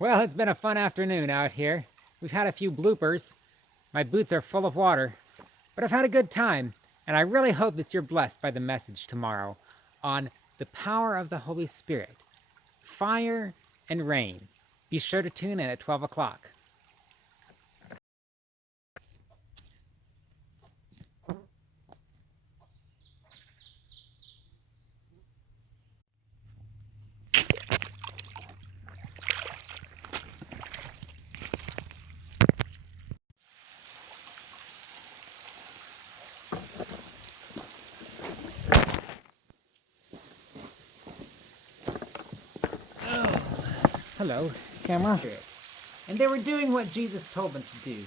Well, it's been a fun afternoon out here. We've had a few bloopers. My boots are full of water, but I've had a good time, and I really hope that you're blessed by the message tomorrow on the power of the Holy Spirit, fire and rain. Be sure to tune in at 12 o'clock. Hello, camera. And they were doing what Jesus told them to do.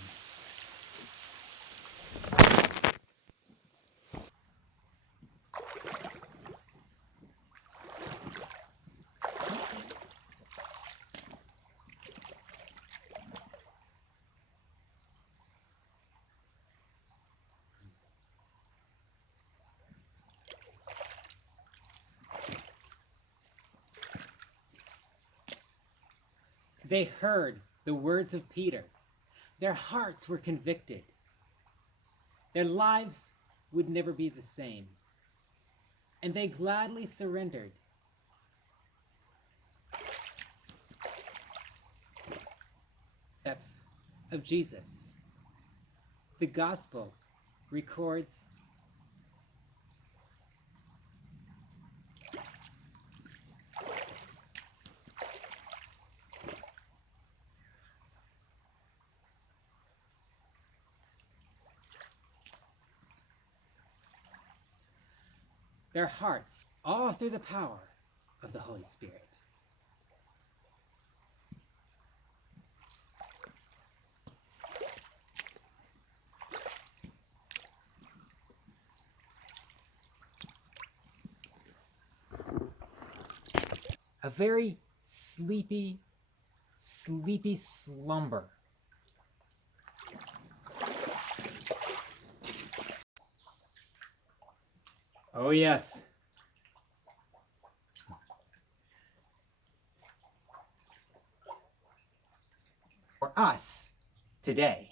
They heard the words of Peter. Their hearts were convicted. Their lives would never be the same. And they gladly surrendered. Steps of Jesus. The gospel records their hearts, all through the power of the Holy Spirit. A very sleepy slumber. Oh yes. For us today.